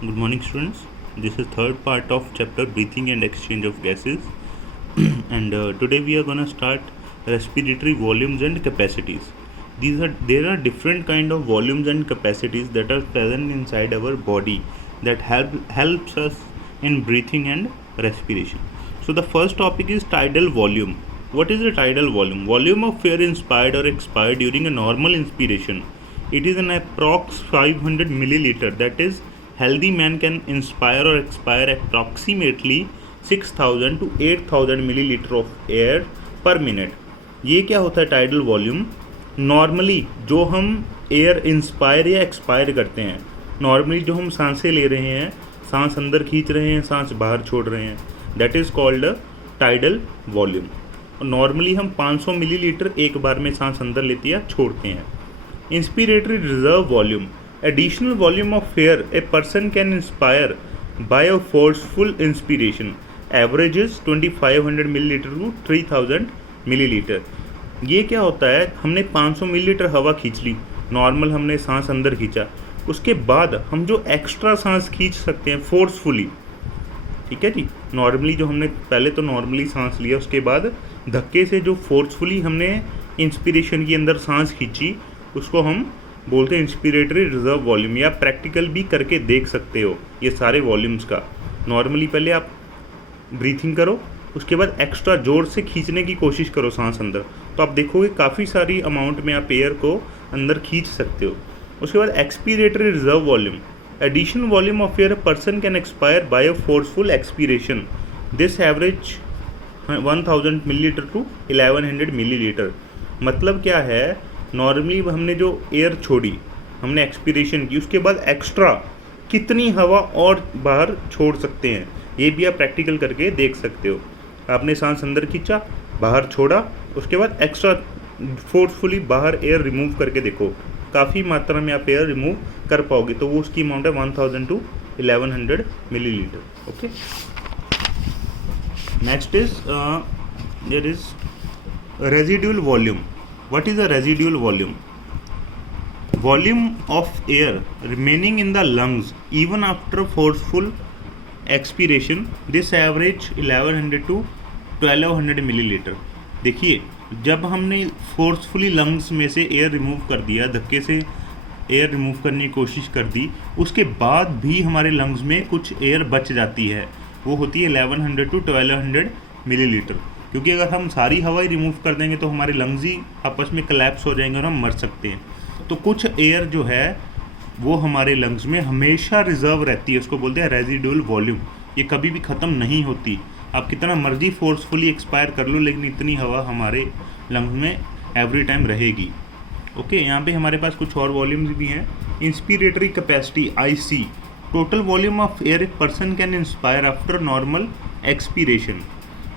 Good morning, students. This is third part of chapter breathing and exchange of gases, and today we are gonna start respiratory volumes and capacities. There are different kind of volumes and capacities that are present inside our body that helps us in breathing and respiration. So the first topic is tidal volume. What is a tidal volume? Volume of air inspired or expired during a normal inspiration. It is an approx 500 milliliter. That is, healthy man can inspire or expire approximately 6000 to 8000 milliliter of air per minute. ये क्या होता है tidal volume? Normally जो हम air inspire या expire करते हैं, normally जो हम सांसें ले रहे हैं, सांस अंदर खींच रहे हैं, सांस बाहर छोड़ रहे हैं, that is called tidal volume. Normally हम 500 मिलीलीटर एक बार में सांस अंदर लेते या छोड़ते हैं. Inspiratory reserve volume, additional volume of air a person can inspire by a forceful inspiration, averages 2500 milliliter to 3000 milliliter. ये क्या होता है? हमने 500 मिलीलीटर हवा खींच ली, नॉर्मल हमने सांस अंदर खींचा, उसके बाद हम जो एक्स्ट्रा सांस खींच सकते हैं फोर्सफुली, ठीक है जी. नॉर्मली जो हमने पहले तो नॉर्मली सांस लिया, उसके बाद धक्के से जो फोर्सफुली हमने इंस्पिरेशन के अंदर सांस खींची, उसको हम बोलते हैं इंस्पिरेटरी रिजर्व वॉल्यूम. या प्रैक्टिकल भी करके देख सकते हो ये सारे वॉल्यूम्स का. नॉर्मली पहले आप ब्रीथिंग करो, उसके बाद एक्स्ट्रा ज़ोर से खींचने की कोशिश करो सांस अंदर, तो आप देखोगे काफ़ी सारी अमाउंट में आप एयर को अंदर खींच सकते हो. उसके बाद expiratory reserve volume, additional volume of air person can expire by a forceful expiration. This average 1000 millilitre to 1100 millilitre. मतलब क्या है? नॉर्मली हमने जो एयर छोड़ी, हमने एक्सपीरेशन की, उसके बाद एक्स्ट्रा कितनी हवा और बाहर छोड़ सकते हैं, ये भी आप प्रैक्टिकल करके देख सकते हो. आपने सांस अंदर खींचा, बाहर छोड़ा, उसके बाद एक्स्ट्रा फोर्सफुली बाहर एयर रिमूव करके देखो, काफ़ी मात्रा में आप एयर रिमूव कर पाओगे. तो वो उसकी अमाउंट है 1000 to 1100 millilitre. Okay, next is there is residual volume. What is a residual volume? Volume of air remaining in the lungs even after forceful expiration. This average 1100 to 1200 milliliter. देखिए, जब हमने forcefully lungs में से air remove कर दिया, धक्के से air remove करने की कोशिश कर दी, उसके बाद भी हमारे लंग्स में कुछ एयर बच जाती है, वो होती है 1100 टू 1200 मिलीलीटर. क्योंकि अगर हम सारी हवा ही रिमूव कर देंगे तो हमारे लंग्स ही आपस में कलैप्स हो जाएंगे और हम मर सकते हैं. तो कुछ एयर जो है वो हमारे लंग्स में हमेशा रिजर्व रहती है, उसको बोलते हैं रेजिडुअल वॉल्यूम. ये कभी भी ख़त्म नहीं होती. आप कितना मर्जी फोर्सफुली एक्सपायर कर लो, लेकिन इतनी हवा हमारे लंग्स में एवरी टाइम रहेगी. ओके, यहाँ पे हमारे पास कुछ और वॉल्यूम्स भी हैं. Inspiratory capacity IC, total volume of air a person can inspire after normal expiration.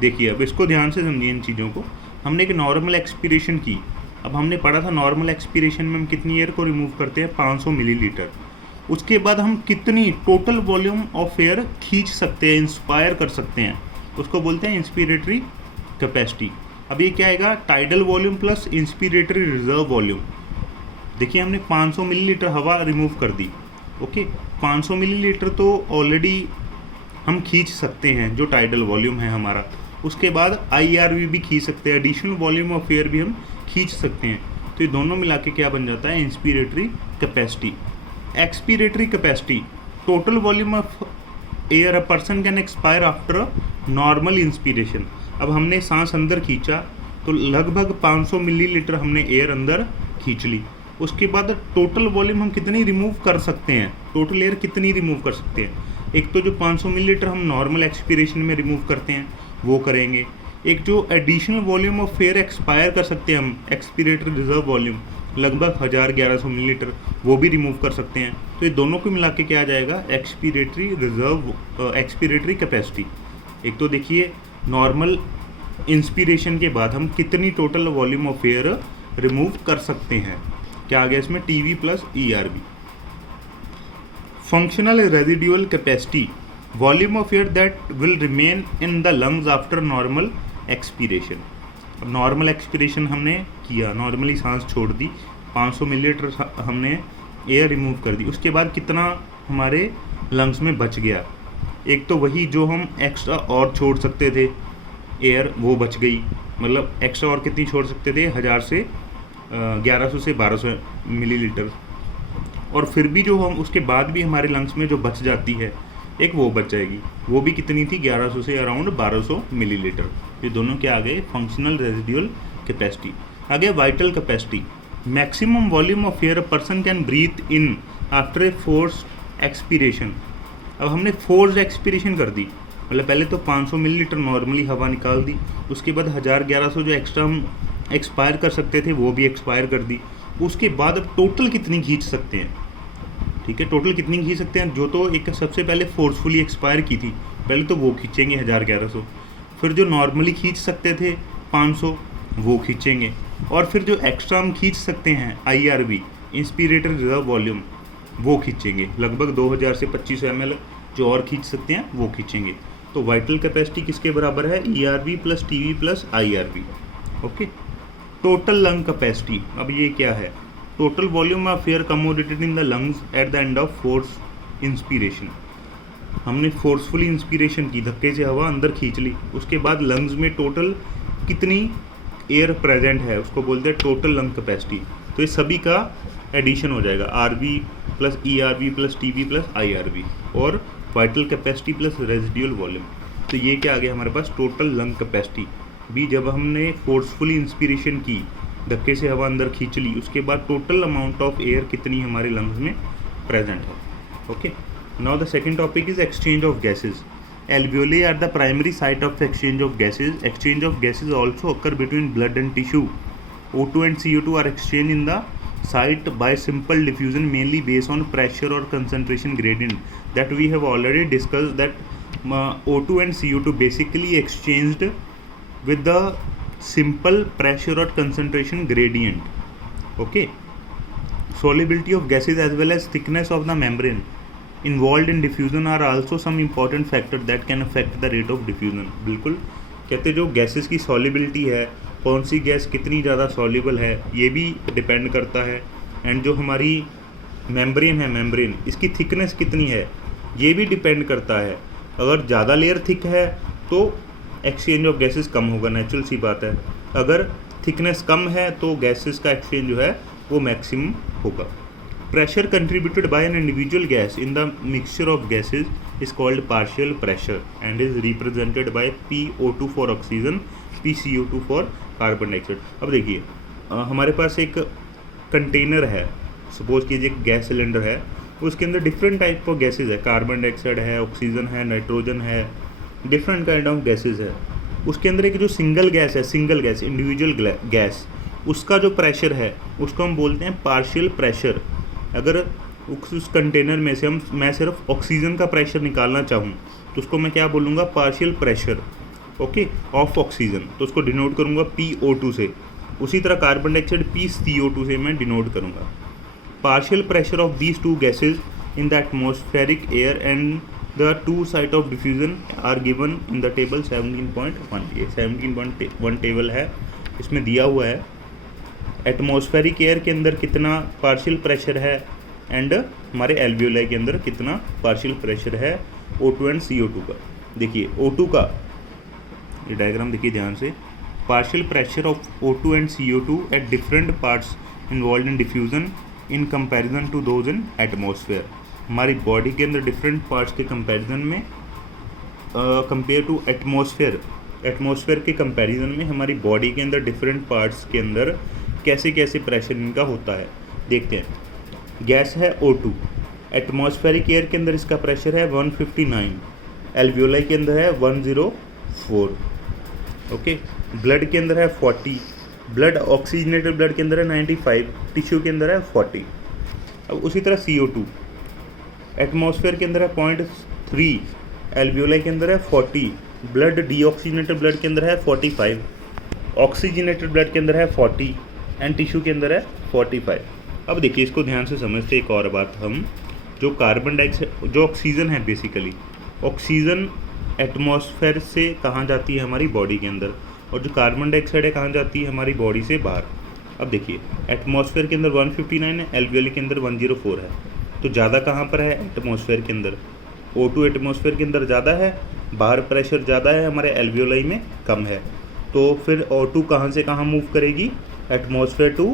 देखिए, अब इसको ध्यान से समझिए इन चीज़ों को. हमने एक नॉर्मल एक्सपीरेशन की, अब हमने पढ़ा था नॉर्मल एक्सपीरेशन में हम कितनी एयर को रिमूव करते हैं, 500 मिलीलीटर. उसके बाद हम कितनी टोटल वॉल्यूम ऑफ एयर खींच सकते हैं, इंस्पायर कर सकते हैं, उसको बोलते हैं इंस्पिरेटरी कैपेसिटी. अब ये क्या आएगा? Tidal volume plus inspiratory reserve volume. देखिए, हमने 500 मिलीलीटर हवा रिमूव कर दी. ओके, 500 मिलीलीटर तो ऑलरेडी हम खींच सकते हैं, जो टाइडल वॉल्यूम है हमारा. उसके बाद IRV भी खींच सकते हैं, एडिशनल वॉल्यूम ऑफ एयर भी हम खींच सकते हैं. तो ये दोनों मिला के क्या बन जाता है? Inspiratory capacity. Expiratory capacity, total volume of air a person can expire after normal inspiration. अब हमने सांस अंदर खींचा तो लगभग 500 मिलीलीटर हमने एयर अंदर खींच ली. उसके बाद टोटल वॉल्यूम हम कितनी रिमूव कर सकते हैं, टोटल एयर कितनी रिमूव कर सकते हैं? एक तो जो 500 मिलीलीटर हम नॉर्मल एक्सपीरेशन में रिमूव करते हैं वो करेंगे. एक जो additional volume of air expire कर सकते हैं हम, एक्सपीरेटरी रिजर्व वॉल्यूम, लगभग 1100 मिलीलीटर, वो भी रिमूव कर सकते हैं. तो ये दोनों को मिला के क्या आ जाएगा? Expiratory capacity. एक तो देखिए, नॉर्मल इंस्पिरेशन के बाद हम कितनी total volume of air remove कर सकते हैं. क्या आ गया इसमें? TV plus ERV. Functional residual capacity, volume of air that will remain in the lungs after normal expiration. अब नॉर्मल एक्सपीरेशन हमने किया, नॉर्मली सांस छोड़ दी, 500 मिलीलीटर हमने एयर रिमूव कर दी. उसके बाद कितना हमारे लंग्स में बच गया। एक तो वही जो हम एक्स्ट्रा और छोड़ सकते थे एयर, वो बच गई, मतलब एक्स्ट्रा और कितनी छोड़ सकते थे, 1000 से 1100 से 1200 मिलीलीटर। और फिर भी जो हम उसके बाद भी हमारे लंग्स में जो बच जाती है एक, वो बच जाएगी। वो भी कितनी थी, 1100 से अराउंड 1200 मिलीलीटर। ये दोनों क्या आ गए, फंक्शनल रेजिडुअल कैपेसिटी। आगे vital capacity, maximum volume of air a person can breathe in after a forced expiration. अब हमने फोर्स्ड एक्सपीरेशन कर दी, मतलब पहले तो 500 मिलीलीटर नॉर्मली हवा निकाल दी, उसके बाद 1000-1100 जो एक्स्ट्रा हम एक्सपायर कर सकते थे वो भी एक्सपायर कर दी। उसके बाद अब टोटल कितनी खींच सकते हैं, ठीक है, टोटल कितनी खींच सकते हैं, जो तो एक सबसे पहले फोर्सफुली एक्सपायर की थी, पहले तो वो खींचेंगे 1000-1100, फिर जो नॉर्मली खींच सकते थे 500 वो खींचेंगे, और फिर जो एक्स्ट्रा हम खींच सकते हैं IRV इंस्पिरेटर रिजर्व वॉल्यूम वो खींचेंगे, लगभग 2000 से 2500 ml जो और खींच सकते हैं वो खींचेंगे। तो वाइटल कैपेसिटी किसके बराबर है, ERV plus TV plus IRV। Okay, total lung capacity, अब ये क्या है, total volume of air accommodated in the lungs at the end of force inspiration. हमने फोर्सफुली इंस्पिरेशन की, धक्के से हवा अंदर खींच ली, उसके बाद लंग्स में टोटल कितनी एयर प्रेजेंट है उसको बोलते हैं टोटल लंग कैपेसिटी। तो ये सभी का एडिशन हो जाएगा, RV plus ERV plus TV plus IRV और vital capacity plus residual volume. तो ये क्या आ गया हमारे पास, टोटल लंग कैपेसिटी भी। जब हमने फोर्सफुली इंस्पिरेशन की, धक्के से हवा अंदर खींच ली, उसके बाद टोटल अमाउंट ऑफ एयर कितनी हमारे लंग्स में प्रेजेंट है। Okay, now the second topic is exchange of gases. Alveoli are the primary site of exchange of gases. Exchange of gases also occur between blood and tissue. O2 and CO2 are exchanged in the site by simple diffusion, mainly based on pressure or concentration gradient that we have already discussed, that O2 and CO2 basically exchanged with the simple pressure or concentration gradient. Okay, solubility of gases as well as thickness of the membrane involved in diffusion are also some important factors that can affect the rate of diffusion. बिल्कुल कहते जो gases की solubility है, कौन सी gas कितनी ज़्यादा soluble है, ये भी डिपेंड करता है। एंड जो हमारी मेम्ब्रेन है, मेम्ब्रेन इसकी थिकनेस कितनी है ये भी डिपेंड करता है। अगर ज़्यादा लेयर थिक है तो एक्सचेंज ऑफ गैसेस कम होगा, नेचुरल सी बात है। अगर थिकनेस कम है तो गैसेस का एक्सचेंज जो है वो मैक्सिमम होगा। Pressure contributed by an individual gas in the mixture of gases is called partial pressure and is represented by PO2 for oxygen, PCO2 for carbon dioxide। अब देखिए हमारे पास एक कंटेनर है, सपोज कीजिए एक गैस सिलेंडर है, उसके अंदर डिफरेंट टाइप ऑफ गैसेज है, कार्बन डाइऑक्साइड है, ऑक्सीजन है, नाइट्रोजन है, डिफरेंट काइंड ऑफ गैसेज है। उसके अंदर एक जो सिंगल गैस है, सिंगल गैस इंडिविजुअल गैस, उसका जो प्रेशर है उसको हम बोलते हैं पार्शियल प्रेशर। अगर उस कंटेनर में से मैं सिर्फ ऑक्सीजन का प्रेशर निकालना चाहूँ तो उसको मैं क्या बोलूँगा, partial pressure, okay, of oxygen, तो उसको डिनोट करूँगा PO2 से। उसी तरह कार्बन डाइऑक्साइड PCO2 से मैं डिनोट करूँगा। Partial pressure of these two gases in the atmospheric air and the two site of diffusion are given in the table 17.1। ये 17.1 टेबल है, इसमें दिया हुआ है एटमॉस्फेरिक एयर के अंदर कितना पार्शियल प्रेशर है एंड हमारे एल्वियोलाई के अंदर कितना पार्शियल प्रेशर है O2 एंड CO2 का। देखिए O2 का ये डायग्राम देखिए ध्यान से, partial pressure of O2 and CO2 at different parts involve in diffusion in comparison to those in atmosphere. हमारी बॉडी के अंदर डिफरेंट पार्ट्स के कंपैरिजन में कंपेयर टू एटमॉस्फेयर के कंपैरिजन में हमारी बॉडी के अंदर डिफरेंट पार्ट्स के अंदर कैसे कैसे प्रेशर इनका होता है। देखते हैं, गैस है O2, एटमॉस्फेरिक एयर के अंदर इसका प्रेशर है 159, एल्वियोलाई के अंदर है 104, ओके, ब्लड के अंदर है 40, ब्लड ऑक्सीजनेटेड ब्लड के अंदर है 95, टिश्यू के अंदर है 40। अब उसी तरह CO2 एटमॉस्फेयर के अंदर है 0.3, एल्वियोलाई के अंदर है 40, ब्लड डीऑक्सीजनेटेड ब्लड के अंदर है 45, ऑक्सीजनेटेड ब्लड के अंदर है 40 एंड टिश्यू के अंदर है 45। अब देखिए इसको ध्यान से समझते एक और बात, हम जो कार्बन डाइऑक्साइड जो ऑक्सीजन है, बेसिकली ऑक्सीजन एटमॉस्फेयर से कहाँ जाती है, हमारी बॉडी के अंदर, और जो कार्बन डाइऑक्साइड है कहाँ जाती है, हमारी बॉडी से बाहर। अब देखिए एटमॉस्फेयर के अंदर 159 है, एल्वियोली के अंदर 104 है, तो ज़्यादा कहाँ पर है एटमॉस्फेयर के अंदर, O2 एटमॉस्फेयर के अंदर ज़्यादा है, बाहर प्रेशर ज़्यादा है, हमारे एल्वियोलाई में कम है, तो फिर O2 कहाँ से कहाँ मूव करेगी, atmosphere to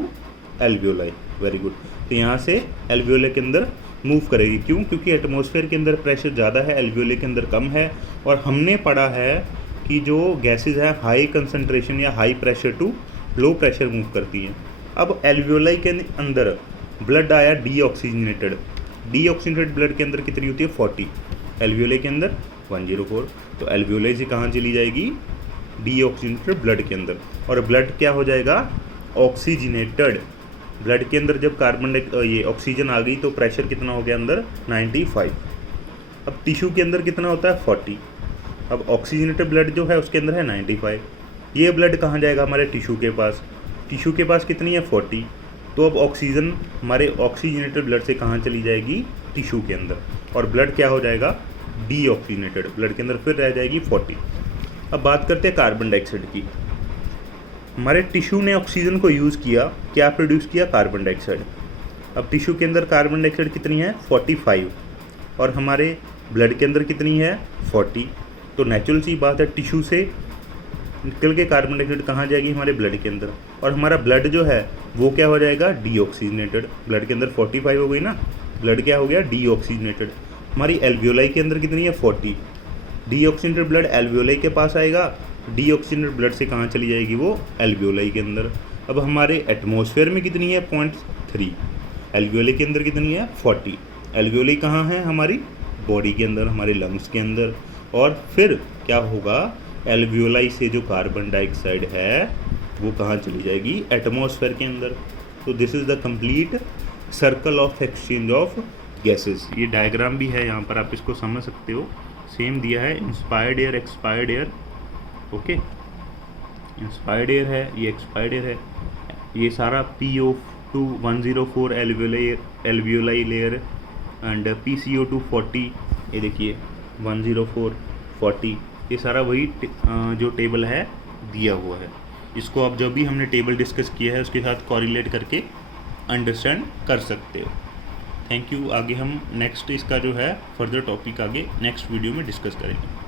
alveoli. Very good. तो यहाँ से एल्वियोलाई के अंदर मूव करेगी। क्यों? क्योंकि एटमॉस्फेयर के अंदर प्रेशर ज़्यादा है, एल्वियोलाई के अंदर कम है। और हमने पढ़ा है कि जो गैसेज हैं हाई कंसनट्रेशन या high pressure to low pressure move करती हैं। अब एल्वियोलाई के अंदर ब्लड आया डीऑक्सीजनेटेड ब्लड के अंदर कितनी होती है 40, एल्वियोलाई के अंदर 104। तो एल्वियोलाई से कहाँ चली जाएगी, डीऑक्सीजनेटेड ब्लड के अंदर, और ब्लड क्या हो जाएगा, ऑक्सीजनेटेड। ब्लड के अंदर जब ये ऑक्सीजन आ गई तो प्रेशर कितना हो गया अंदर 95। अब टिश्यू के अंदर कितना होता है 40। अब ऑक्सीजनेटेड ब्लड जो है उसके अंदर है 95। ये ब्लड कहाँ जाएगा, हमारे टिश्यू के पास। टिश्यू के पास कितनी है 40। तो अब ऑक्सीजन हमारे ऑक्सीजनेटेड ब्लड से कहाँ चली जाएगी, टिश्यू के अंदर, और ब्लड क्या हो जाएगा, डीऑक्सीजनेटेड ब्लड के अंदर फिर रह जाएगी 40। अब बात करते हैं कार्बन डाइऑक्साइड की। हमारे टिश्यू ने ऑक्सीजन को यूज़ किया, क्या प्रोड्यूस किया, कार्बन डाइऑक्साइड। अब टिश्यू के अंदर कार्बन डाइऑक्साइड कितनी है 45, और हमारे ब्लड के अंदर कितनी है 40। तो नेचुरल सी बात है, टिश्यू से निकल के कार्बन डाइऑक्साइड कहाँ जाएगी, हमारे ब्लड के अंदर, और हमारा ब्लड जो है वो क्या हो जाएगा, डीऑक्सीजनेटेड। ब्लड के अंदर 45 हो गई ना, ब्लड क्या हो गया, डीऑक्सीजनेटेड। हमारी एल्वियोलाई के अंदर कितनी है 40, डीऑक्सीजनेटेड ब्लड एल्वियोलाई के पास आएगा, डीऑक्सीजनेटेड ब्लड से कहाँ चली जाएगी, वो एल्वियोलाई के अंदर। अब हमारे एटमॉस्फेयर में कितनी है 0.3, एल्वियोलाई के अंदर कितनी है 40। एल्वियोलाई कहाँ है, हमारी बॉडी के अंदर, हमारे लंग्स के अंदर। और फिर क्या होगा, एल्वियोलाई से जो कार्बन डाइऑक्साइड है वो कहाँ चली जाएगी, एटमॉस्फेयर के अंदर। तो this is the complete circle of exchange of gases. ये डायग्राम भी है यहाँ पर, आप इसको समझ सकते हो, सेम दिया है, inspired air, expired air. Okay, inspired air है, ये एक्सपायर्ड एयर है, ये सारा PO2 104 alveoli layer and PCO2 40, ये देखिए 104 40, ये सारा वही जो टेबल है दिया हुआ है। इसको आप जो भी हमने टेबल डिस्कस किया है उसके साथ कोरिलेट करके अंडरस्टैंड कर सकते हो। Thank you. आगे हम नेक्स्ट इसका जो है फर्दर टॉपिक आगे नेक्स्ट वीडियो में डिस्कस करेंगे।